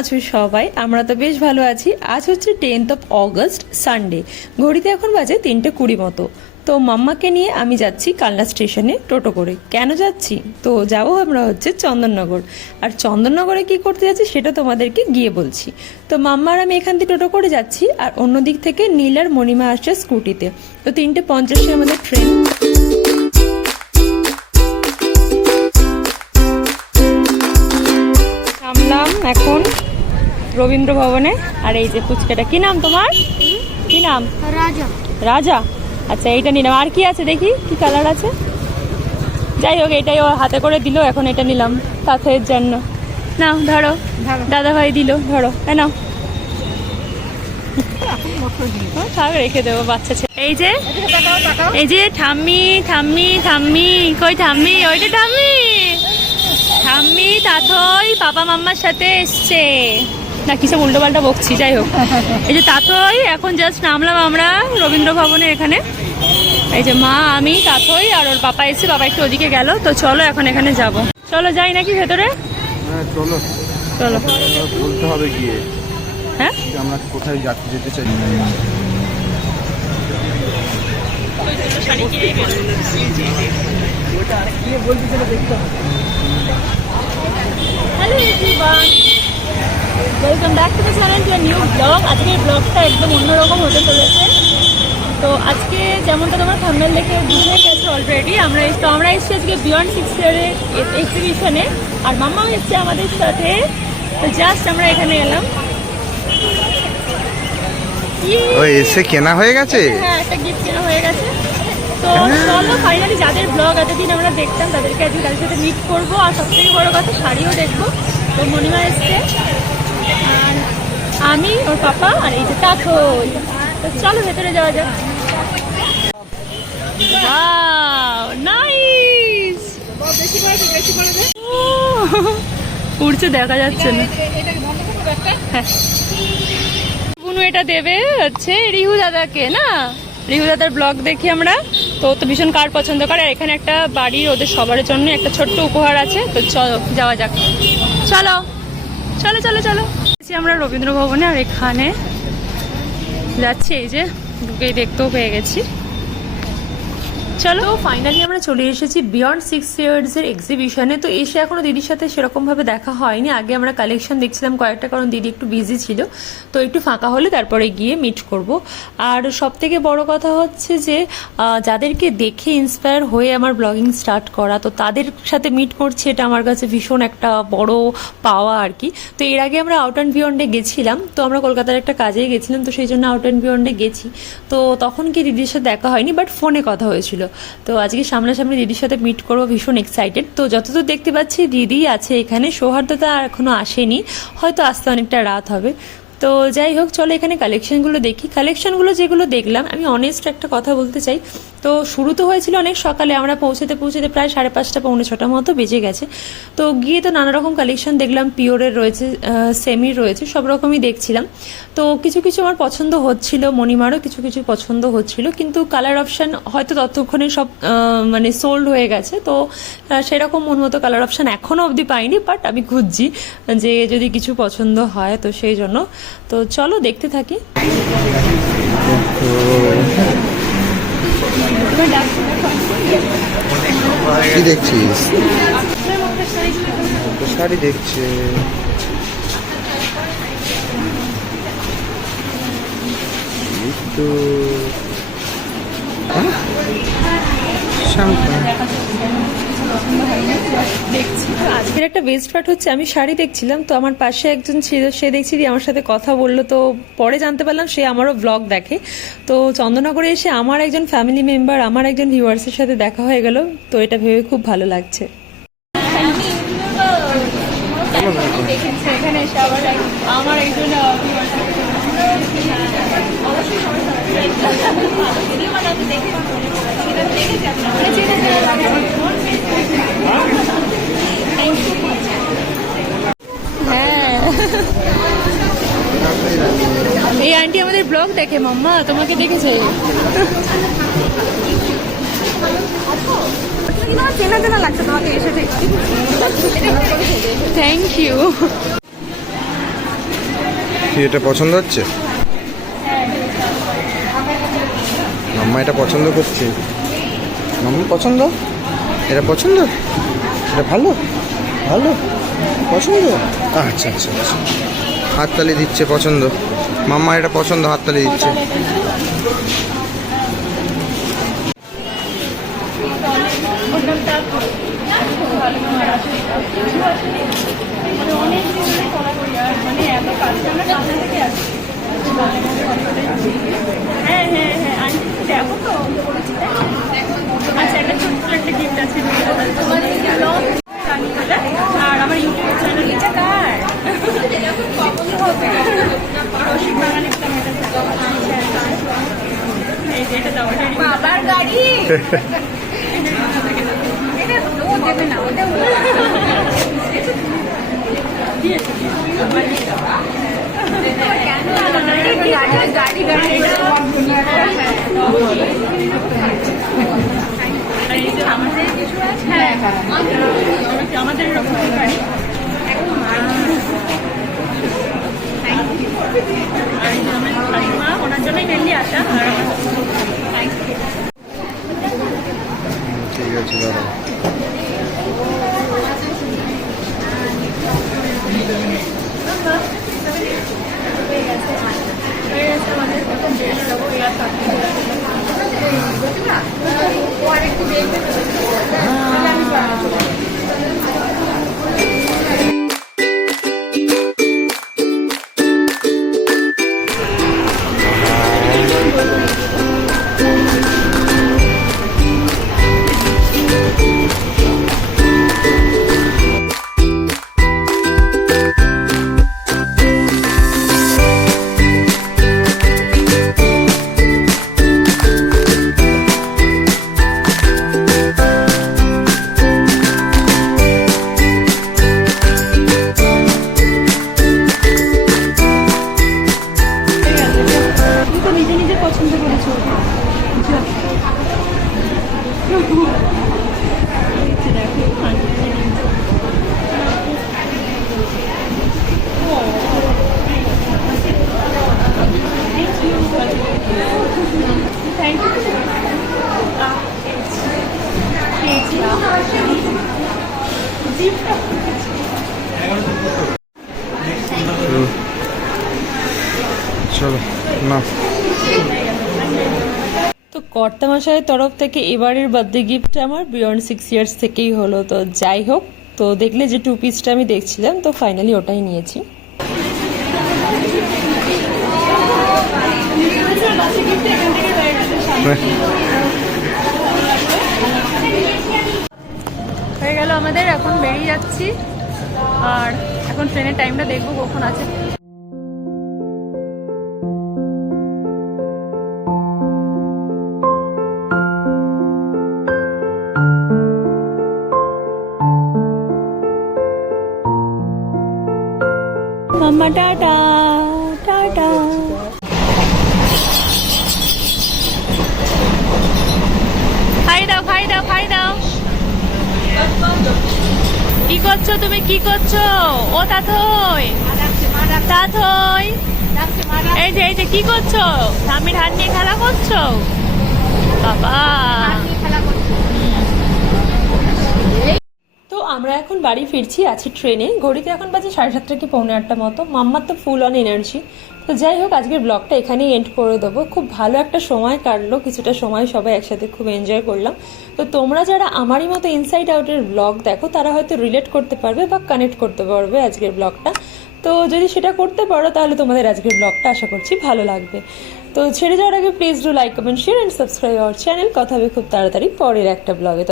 আছো সবাই? আমরা তো বেশ ভালো আছি। আজ হচ্ছে 10th অফ অগস্ট, সানডে। ঘড়িতে এখন বাজে 3:20 মতো। তো মাম্মাকে নিয়ে আমি যাচ্ছি কালনা স্টেশনে টোটো করে। কেন যাচ্ছি? তো যাবো আমরা হচ্ছে চন্দননগর। আর চন্দননগরে কি করতে যাচ্ছি সেটা তোমাদেরকে গিয়ে বলছি। তো মাম্মা আর আমি এখান থেকে টোটো করে যাচ্ছি, আর অন্য দিক থেকে নীল আর মণিমা আসছে স্কুটিতে। তো 3:50 আমাদের ট্রেন। নামলাম এখন রবীন্দ্র ভবনে। আর এই যে ফুচকাটা, কি নাম তোমার? কি নাম? রাজা। রাজা, আচ্ছা এইটা নিলাম। আর কি আছে দেখি, কি কালার আছে? যাই হোক, এটাই ও হাতে করে দিল, এখন এটা নিলাম তাঁতের জন্য। নাও ধরো, দাদা ভাই দিল, ধরো নাও। থাক, রেখে দেবো, বাচ্চা ছেলে। এই যে ঠাম্মি ঠাম্মি ঠাম্মি, কই ঠাম্মি? ওইটা ঠাম্মি। ঠাম্মি তাথই পাপা মাম্মার সাথে এসছে না, কিসব উল্টো পাল্টা বকছি। যাই হোক, এই যে তাথই এখন জাস্ট নামলাম আমরা রবীন্দ্র ভবনের এখানে। এই যে মা, আমি, তাথই আর ওর পাপা এসছে। বাবা একটু ওদিকে গেল। তো চলো এখন এখানে যাব। চলো যাই নাকি ভেতরে? চলো চলো, বলতে হবে গিয়ে। হ্যাঁ, আমরা কোথায় যেতে চাই। Hello everyone, welcome back to the channel, to a new blog. আজকের ব্লগটা একদম অন্যরকম হতে চলেছে। তো আজকে যেমনটা তোমার থাম্বনেল দেখে বুঝে গেছে অলরেডি, আমরা এসেছি আজকে বিয়ন্ড 6 ইয়ারের এক্সিবিশনে। আর মাম্মাও এসছে আমাদের সাথে। তো জাস্ট আমরা এখানে এলাম। এসে কেনা হয়ে গেছে। হ্যাঁ, একটা গিফট কেনা হয়ে গেছে। তো চলো ফাইনালি যাদের ব্লগ এতদিন আমরা দেখতাম তাদেরকে আজকে তাদের সাথে মিট করবো। আর সব থেকে বড় কথা, শাড়িও দেখবো। তো মণিমা এসছে, আর আমি, ওর পাপা, আর এই যে তাথই। তো চলো ভেতরে যাওয়া যাক। Wow, nice. উড়ছে, দেখা যাচ্ছে না। হ্যাঁ, বুনু এটা দেবে হচ্ছে রিহু দাদাকে, না? রিহু দাদার ব্লগ দেখি আমরা। তো তো ভীষণ কার পছন্দ করে। আর এখানে একটা বাড়ির ওদের সবার জন্য একটা ছোট্ট উপহার আছে। তো চলো যাওয়া যাক। চলো চলো চলো চলো। আমরা রবীন্দ্র ভবনে, আর এখানে যাচ্ছি। এই যে ঢুকেই দেখতেও পেয়ে গেছি। চলো, ফাইনালি আমরা চলে এসেছি বিয়ন্ড 6 ইয়ার্সের এক্সিবিশনে। তো এসে এখনো দিদির সাথে সেরকমভাবে দেখা হয়নি। আগে আমরা কালেকশন দেখছিলাম কয়েকটা, কারণ দিদি একটু বিজি ছিল। তো একটু ফাঁকা হলে তারপরে গিয়ে মিট করব। আর সব থেকে বড় কথা হচ্ছে যে যাদেরকে দেখে ইন্সপায়ার হয়ে আমার ব্লগিং স্টার্ট করা, তো তাদের সাথে মিট করছি, এটা আমার কাছে ভীষণ একটা বড় পাওয়া আর কি। তো এর আগে আমরা আউট অ্যান্ড বিয়ন্ডে গেছিলাম। তো আমরা কলকাতার একটা কাজেই গেছিলাম, তো সেই জন্য আউট অ্যান্ড বিয়ন্ডে গেছি। তো তখন কি দিদির সাথে দেখা হয়নি, বাট ফোনে কথা হয়েছিল। তো আজকে সামনাসামনি দিদির সাথে মিট করবো, ভীষণ এক্সাইটেড। তো যতদূর দেখতে পাচ্ছি দিদি আছে এখানে, সৌহার্দ্যতা আর এখনো আসেনি, হয়তো আসতে অনেকটা রাত হবে। তো যাই হোক, চলো এখানে কালেকশনগুলো দেখি। কালেকশনগুলো যেগুলো দেখলাম, আমি অনেস্ট একটা কথা বলতে চাই। তো শুরু তো হয়েছিল অনেক সকালে, আমরা পৌঁছতে প্রায় 5:30 পৌনে 6টা মতো বেজে গেছে। তো গিয়ে তো নানা রকম কালেকশন দেখলাম, পিওরের রয়েছে, সেমির রয়েছে, সব রকমই দেখছিলাম। তো কিছু কিছু আমার পছন্দ হচ্ছিল, মণিমারও কিছু কিছু পছন্দ হচ্ছিল, কিন্তু কালার অপশান হয়তো ততক্ষণে সব মানে সোল্ড হয়ে গেছে। তো সেরকম মন মতো কালার অপশান এখনও অবধি পাইনি, বাট আমি খুঁজছি যে যদি কিছু পছন্দ হয়, তো সেই জন্য। তো চলো দেখতে থাকি। কি দেখছিস? শাড়ি দেখছে। আজকের একটা বেস্ট পার্ট হচ্ছে, আমি শাড়ি দেখছিলাম, তো আমার পাশে একজন ছিল, সে দেখছি আমার সাথে কথা বললো। তো পরে জানতে পারলাম সে আমারও ব্লগ দেখে। তো চন্দননগরে এসে আমার একজন ফ্যামিলি মেম্বার, আমার একজন ভিউয়ার্সের সাথে দেখা হয়ে গেল। তো এটা ভেবে খুব ভালো লাগছে। এখানে এসে আবার আমার একজন হ্যাঁ, এই আন্টি আমাদের ব্লগ দেখে। মাম্মা তোমাকে দেখেছে। চেনা চেনা লাগছে তোমাকে এসে। Thank you. কি এটা পছন্দ হচ্ছে? মাম্মা এটা পছন্দ করছে। মাম্মা পছন্দ? এটা পছন্দ? এটা ভালো ভালো পছন্দ? আচ্ছা আচ্ছা আচ্ছা, হাততালি দিচ্ছে পছন্দ। মাম্মা এটা পছন্দ, হাততালি দিচ্ছে। হ্যাঁ হ্যাঁ হ্যাঁ আন্টি দেখো তো আচ্ছা একটা ছোট্ট একটা গিফট আছে আর আমার ইউটিউব চ্যানেল এটা কার এটা দাও বাবার গাড়ি এটা ও দেবে না ওটা গাড়ি গাড়ি আমাদের ওনার জন্যই মেনলি আসা আর ঠিক আছে দাদা। চলো না তো কর্তামশাইয়ের তরফ থেকে এবারের বার্থডে গিফট আমার বিয়ন্ড 6 ইয়ার্স থেকেই হলো। তো যাই হোক, তো দেখলে যে 2 পিসটা আমি দেখছিলাম, তো ফাইনালি ওটাই নিয়েছি। হয়ে গেল আমাদের, এখন বেরিয়ে যাচ্ছি। আর এখন ট্রেনের টাইমটা দেখবো কখন আছে। মাম্মা টাটা টাটা। খাই দাও খাই দাও খাই দাও। কি করছো তুমি, কি করছো? ও তাথই তাথই, এই যে কি করছো? স্বামীর হাত নিয়ে খেলা করছো বাবা। তো আমরা এখন বাড়ি ফিরছি, আছি ট্রেনে। ঘড়িতে এখন বাজে 7:30 কি 7:45 মতো। মাম্মার তো ফুল অন এনার্জি। তো যাই হোক, আজকের ব্লগটা এখানেই এন্ড করে দেবো। খুব ভালো একটা সময় কাটলো, কিছুটা সময় সবাই একসাথে খুব এনজয় করলাম। তো তোমরা যারা আমারই মতো ইনসাইড আউটের ব্লগ দেখো, তারা হয়তো রিলেট করতে পারবে বা কানেক্ট করতে পারবে আজকের ব্লগটা। তো যদি সেটা করতে পারো, তাহলে তোমাদের আজকের ব্লগটা আশা করছি ভালো লাগবে। তো ছেড়ে যাওয়ার আগে please do like, comment, share and subscribe our channel. কথা হবে খুব তাড়াতাড়ি পরের একটা ব্লগে।